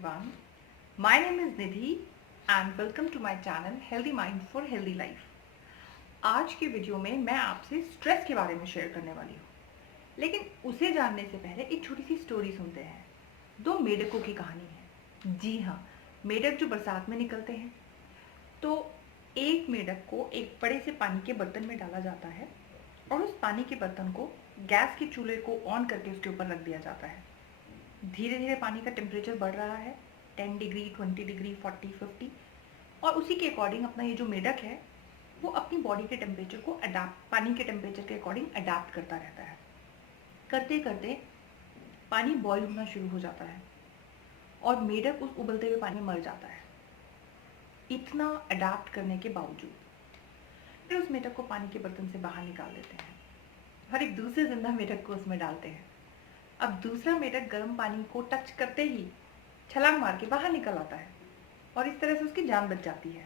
everyone. My name is Nidhi and welcome to my channel Healthy Mind for Healthy Life. आज के video में मैं आपसे stress के बारे में शेयर करने वाली हूँ, लेकिन उसे जानने से पहले एक छोटी सी स्टोरी सुनते हैं। दो मेढकों की कहानी है। जी हाँ, मेढक जो बरसात में निकलते हैं। तो एक मेढक को एक बड़े से पानी के बर्तन में डाला जाता है और उस पानी के बर्तन को गैस के चूल्हे को ऑन करके उसके ऊपर रख दिया जाता है। धीरे धीरे पानी का टेम्परेचर बढ़ रहा है, 10 डिग्री, 20 डिग्री, 40, 50, और उसी के अकॉर्डिंग अपना ये जो मेढक है वो अपनी बॉडी के टेम्परेचर को पानी के टेम्परेचर के अकॉर्डिंग अडाप्ट करता रहता है। करते करते पानी बॉयल होना शुरू हो जाता है और मेढक उस उबलते हुए पानी में मर जाता है। इतना अडाप्ट करने के बावजूद फिर उस मेढक को पानी के बर्तन से बाहर निकाल देते हैं और एक दूसरे जिंदा मेढक को उसमें डालते हैं। अब दूसरा मेढक गर्म पानी को टच करते ही छलांग मार के बाहर निकल आता है और इस तरह से उसकी जान बच जाती है।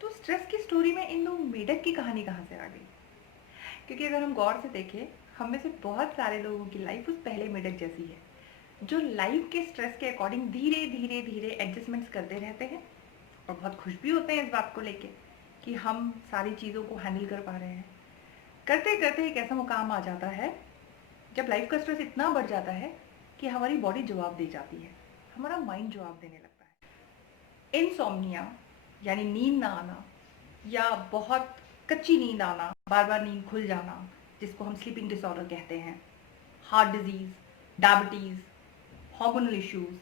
तो स्ट्रेस की स्टोरी में इन दो मेढक की कहानी कहाँ से आ गई? क्योंकि अगर हम गौर से देखें, हम में से बहुत सारे लोगों की लाइफ उस पहले मेढक जैसी है, जो लाइफ के स्ट्रेस के अकॉर्डिंग धीरे धीरे धीरे एडजस्टमेंट्स करते रहते हैं और बहुत खुश भी होते हैं इस बात को लेके कि हम सारी चीज़ों को हैंडल कर पा रहे हैं। करते करते एक ऐसा मुकाम आ जाता है जब लाइफ का स्ट्रेस इतना बढ़ जाता है कि हमारी बॉडी जवाब दे जाती है, हमारा माइंड जवाब देने लगता है। इनसोम्निया यानी नींद ना आना या बहुत कच्ची नींद आना, बार बार नींद खुल जाना, जिसको हम स्लीपिंग डिसऑर्डर कहते हैं, heart disease, diabetes, hormonal issues,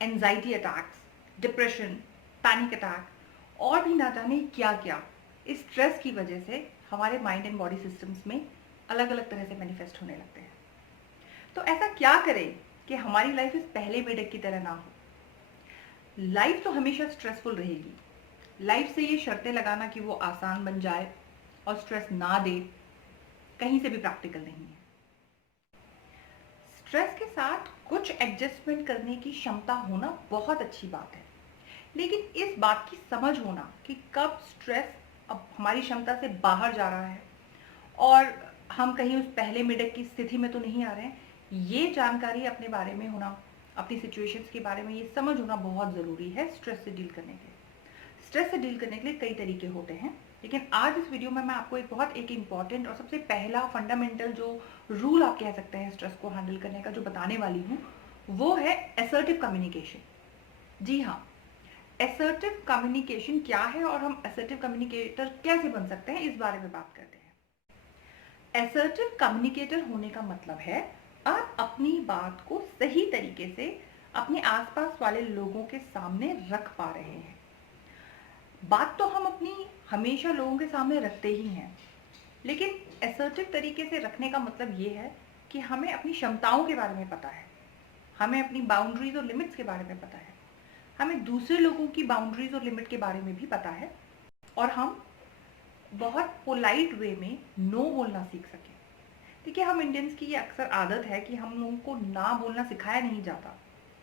anxiety attacks, depression, panic attack और भी ना जाने क्या क्या इस स्ट्रेस की वजह से हमारे माइंड एंड बॉडी सिस्टम्स में अलग अलग तरह से मैनिफेस्ट होने लगते हैं। तो ऐसा क्या करें कि हमारी लाइफ इस पहले मेढक की तरह ना हो? लाइफ तो हमेशा स्ट्रेसफुल रहेगी। लाइफ से ये शर्तें लगाना कि वो आसान बन जाए और स्ट्रेस ना दे, कहीं से भी प्रैक्टिकल नहीं है। स्ट्रेस के साथ कुछ एडजस्टमेंट करने की क्षमता होना बहुत अच्छी बात है, लेकिन इस बात की समझ होना कि कब स्ट्रेस अब हमारी क्षमता से बाहर जा रहा है और हम कहीं उस पहले मेढक की स्थिति में तो नहीं आ रहे हैं, ये जानकारी अपने बारे में होना, अपनी सिचुएशंस के बारे में ये समझ होना बहुत ज़रूरी है स्ट्रेस से डील करने के लिए। स्ट्रेस से डील करने के लिए कई तरीके होते हैं, लेकिन आज इस वीडियो में मैं आपको एक इम्पॉर्टेंट और सबसे पहला फंडामेंटल जो रूल आप कह सकते हैं स्ट्रेस को हैंडल करने का जो बताने वाली हूँ, वो है असर्टिव कम्युनिकेशन। जी हाँ, असर्टिव कम्युनिकेशन क्या है और हम असर्टिव कम्युनिकेटर कैसे बन सकते हैं, इस बारे में बात करते हैं। असर्टिव कम्युनिकेटर होने का मतलब है आप अपनी बात को सही तरीके से अपने आसपास वाले लोगों के सामने रख पा रहे हैं। बात तो हम अपनी हमेशा लोगों के सामने रखते ही हैं, लेकिन असर्टिव तरीके से रखने का मतलब ये है कि हमें अपनी क्षमताओं के बारे में पता है, हमें अपनी बाउंड्रीज और लिमिट्स के बारे में पता है, हमें दूसरे लोगों की बाउंड्रीज और लिमिट के बारे में भी पता है और हम बहुत पोलाइट वे में नो बोलना सीख सकें। देखिए, हम इंडियंस की ये अक्सर आदत है कि हम लोगों को ना बोलना सिखाया नहीं जाता।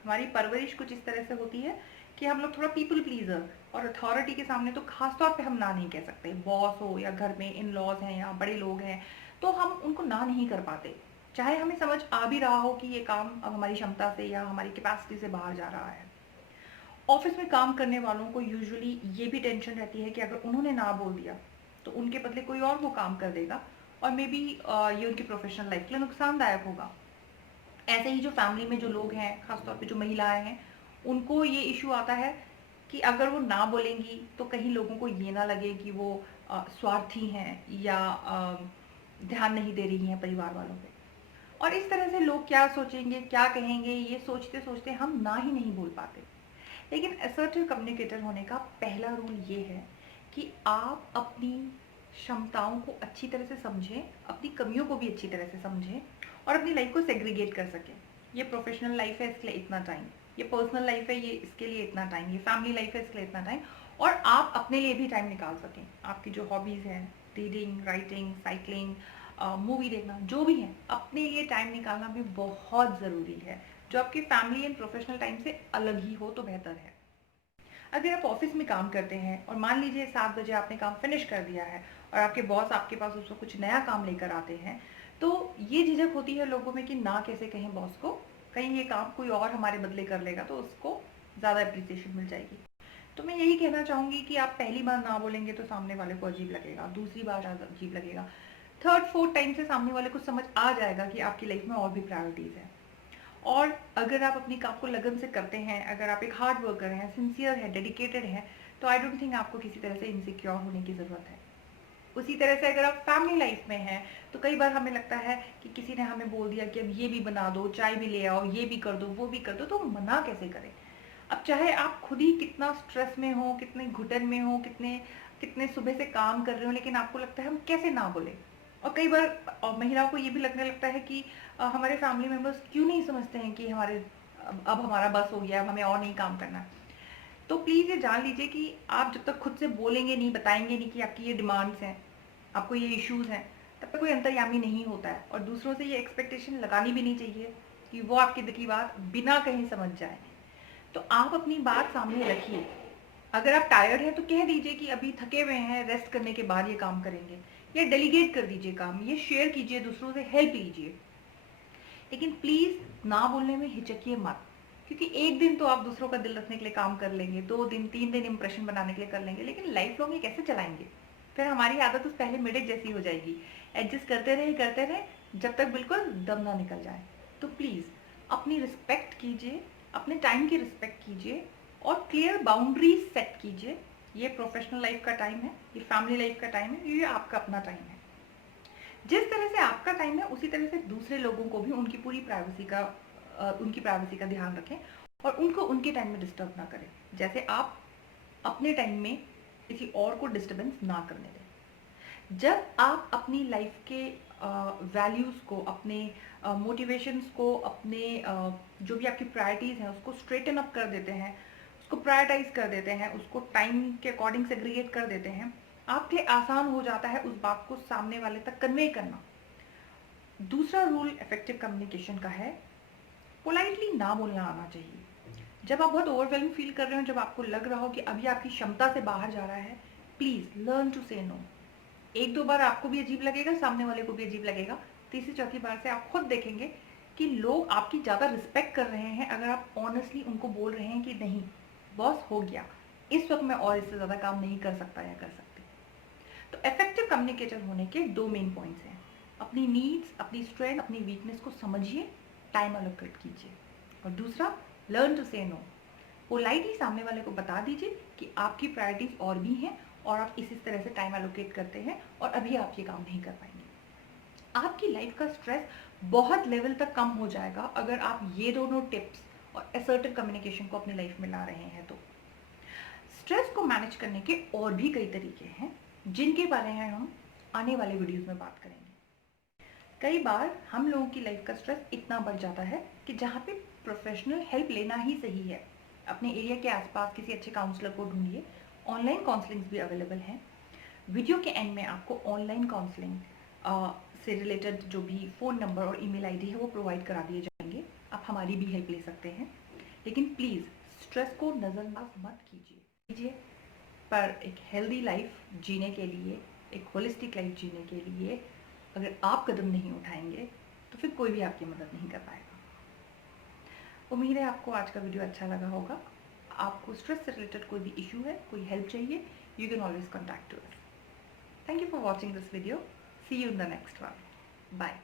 हमारी परवरिश कुछ इस तरह से होती है कि हम लोग थोड़ा पीपल प्लीजर और अथॉरिटी के सामने तो खास तौर पे हम ना नहीं कह सकते। बॉस हो या घर में इन लॉज हैं या बड़े लोग हैं, तो हम उनको ना नहीं कर पाते, चाहे हमें समझ आ भी रहा हो कि ये काम अब हमारी क्षमता से या हमारी कैपेसिटी से बाहर जा रहा है। ऑफिस में काम करने वालों को यूजुअली ये भी टेंशन रहती है कि अगर उन्होंने ना बोल दिया तो उनके बदले कोई और वो काम कर देगा और मे बी ये उनकी प्रोफेशनल लाइफ के लिए नुकसानदायक होगा। ऐसे ही जो फैमिली में जो लोग हैं, खासतौर पे जो महिलाएं हैं, उनको ये इशू आता है कि अगर वो ना बोलेंगी तो कहीं लोगों को ये ना लगे कि वो स्वार्थी हैं या ध्यान नहीं दे रही हैं परिवार वालों पे। और इस तरह से लोग क्या सोचेंगे, क्या कहेंगे, ये सोचते सोचते हम ना ही नहीं बोल पाते। लेकिन असर्टिव कम्युनिकेटर होने का पहला रूल ये है कि आप अपनी क्षमताओं को अच्छी तरह से समझें, अपनी कमियों को भी अच्छी तरह से समझें और अपनी लाइफ को सेग्रीगेट कर सकें। ये प्रोफेशनल लाइफ है, इसके लिए इतना टाइम, ये पर्सनल लाइफ है, ये इसके लिए इतना टाइम, ये फैमिली लाइफ है, इसके लिए इतना टाइम, और आप अपने लिए भी टाइम निकाल सकें। आपकी जो हॉबीज़ हैं, रीडिंग, राइटिंग, साइकिलिंग, मूवी देखना, जो भी है, अपने लिए टाइम निकालना भी बहुत ज़रूरी है, जो आपकी फैमिली एंड प्रोफेशनल टाइम से अलग ही हो तो बेहतर है। अगर आप ऑफिस में काम करते हैं और मान लीजिए 7 बजे आपने काम फिनिश कर दिया है और आपके बॉस आपके पास उसको कुछ नया काम लेकर आते हैं, तो ये झिझक होती है लोगों में कि ना कैसे कहें बॉस को कहीं ये काम कोई और हमारे बदले कर लेगा तो उसको ज़्यादा अप्रिसिएशन मिल जाएगी। तो मैं यही कहना चाहूँगी कि आप पहली बार ना बोलेंगे तो सामने वाले को अजीब लगेगा, दूसरी बार अजीब लगेगा, थर्ड फोर्थ टाइम से सामने वाले को समझ आ जाएगा कि आपकी लाइफ में और भी प्रायोरिटीज़ हैं। और अगर आप अपनी काम को लगन से करते हैं, अगर आप एक हार्ड वर्कर हैं, सिंसियर है, डेडिकेटेड हैं, तो आई डोंट थिंक आपको किसी तरह से इनसिक्योर होने की ज़रूरत है। उसी तरह से अगर आप फैमिली लाइफ में हैं तो कई बार हमें लगता है कि किसी ने हमें बोल दिया कि अब ये भी बना दो, चाय भी ले आओ, ये भी कर दो, वो भी कर दो, तो मना कैसे करें। अब चाहे आप खुद ही कितना स्ट्रेस में हो, कितने घुटन में हो, कितने कितने सुबह से काम कर रहे हो, लेकिन आपको लगता है हम कैसे ना बोले। और कई बार महिलाओं को ये भी लगने लगता है कि हमारे फैमिली मेम्बर्स क्यों नहीं समझते हैं कि हमारे अब हमारा बस हो गया, अब हमें और नहीं काम करना। तो प्लीज़ ये जान लीजिए कि आप जब तक खुद से बोलेंगे नहीं, बताएंगे नहीं कि आपकी ये डिमांड्स हैं, आपको ये इश्यूज़ हैं, तब तक कोई अंतर्यामी नहीं होता है। और दूसरों से ये एक्सपेक्टेशन लगानी भी नहीं चाहिए कि वो आपकी दिल की बात बिना कहीं समझ जाए। तो आप अपनी बात सामने रखिए। अगर आप टायर्ड हैं तो कह दीजिए कि अभी थके हुए हैं, रेस्ट करने के बाद ये काम करेंगे, या डेलीगेट कर दीजिए काम, ये शेयर कीजिए, दूसरों से हेल्प लीजिए। लेकिन प्लीज़ ना बोलने में हिचकिए मत, क्योंकि एक दिन तो आप दूसरों का दिल रखने के लिए काम कर लेंगे, 2 दिन 3 दिन इंप्रेशन बनाने के लिए कर लेंगे, लेकिन लाइफ लॉन्ग ये कैसे चलाएंगे। फिर हमारी आदत उस पहले मिनट जैसी हो जाएगी, एडजस्ट करते रहे जब तक बिल्कुल दम ना निकल जाए। तो प्लीज़ अपनी रिस्पेक्ट कीजिए, अपने टाइम की रिस्पेक्ट कीजिए और क्लियर बाउंड्रीज सेट कीजिए। ये प्रोफेशनल लाइफ का टाइम है, ये फैमिली लाइफ का टाइम है, ये आपका अपना टाइम है। जिस तरह से आपका टाइम है उसी तरह से दूसरे लोगों को भी उनकी पूरी उनकी प्राइवेसी का ध्यान रखें और उनको उनके टाइम में डिस्टर्ब ना करें, जैसे आप अपने टाइम में किसी और को डिस्टर्बेंस ना करने दें। जब आप अपनी लाइफ के वैल्यूज़ को, अपने मोटिवेशंस को, अपने जो भी आपकी प्रायोरिटीज़ हैं उसको स्ट्रेटन अप कर देते हैं, उसको प्रायोरिटाइज कर देते हैं, उसको टाइम के अकॉर्डिंग सेग्रीगेट कर देते हैं, आपके लिए आसान हो जाता है उस बात को सामने वाले तक कन्वे करना। दूसरा रूल इफेक्टिव कम्युनिकेशन का है, पोलाइटली ना बोलना आना चाहिए। जब आप बहुत ओवरवेल्म फील कर रहे हो, जब आपको लग रहा हो कि अभी आपकी क्षमता से बाहर जा रहा है, प्लीज़ लर्न टू से नो। एक दो बार आपको भी अजीब लगेगा, सामने वाले को भी अजीब लगेगा, तीसरी चौथी बार से आप खुद देखेंगे कि लोग आपकी ज़्यादा रिस्पेक्ट कर रहे हैं अगर आप ऑनेस्टली उनको बोल रहे हैं कि नहीं बॉस हो गया, इस वक्त मैं और इससे ज़्यादा काम नहीं कर सकता या कर सकती। तो इफेक्टिव कम्युनिकेटर होने के 2 मेन पॉइंट्स हैं। अपनी नीड्स, अपनी स्ट्रेंथ, अपनी वीकनेस को समझिए, टाइम अलोकेट कीजिए। और दूसरा, लर्न टू से नो। पोलाइटली सामने वाले को बता दीजिए कि आपकी प्रायोरिटीज और भी हैं और आप इसी तरह से टाइम एलोकेट करते हैं और अभी आप ये काम नहीं कर पाएंगे। आपकी लाइफ का स्ट्रेस बहुत लेवल तक कम हो जाएगा अगर आप ये दोनों टिप्स और असर्टिव कम्युनिकेशन को अपनी लाइफ में ला रहे हैं। तो स्ट्रेस को मैनेज करने के और भी कई तरीके हैं जिनके बारे में हम आने वाले वीडियोस में बात करेंगे। कई बार हम लोगों की लाइफ का स्ट्रेस इतना बढ़ जाता है कि जहाँ पे प्रोफेशनल हेल्प लेना ही सही है, अपने एरिया के आसपास किसी अच्छे काउंसलर को ढूंढिए। ऑनलाइन काउंसलिंग्स भी अवेलेबल हैं। वीडियो के एंड में आपको ऑनलाइन काउंसलिंग से रिलेटेड जो भी फ़ोन नंबर और ईमेल आईडी है वो प्रोवाइड करा दिए जाएंगे, आप हमारी भी हेल्प ले सकते हैं। लेकिन प्लीज़ स्ट्रेस को नज़रअंदाज मत कीजिए, पर एक हेल्दी लाइफ जीने के लिए, एक होलिस्टिक लाइफ जीने के लिए अगर आप कदम नहीं उठाएंगे तो फिर कोई भी आपकी मदद नहीं कर पाएगा। उम्मीद है आपको आज का वीडियो अच्छा लगा होगा। आपको स्ट्रेस से रिलेटेड कोई भी इशू है, कोई हेल्प चाहिए, you can always contact to us. Thank you for watching this video. See you in the next one. Bye.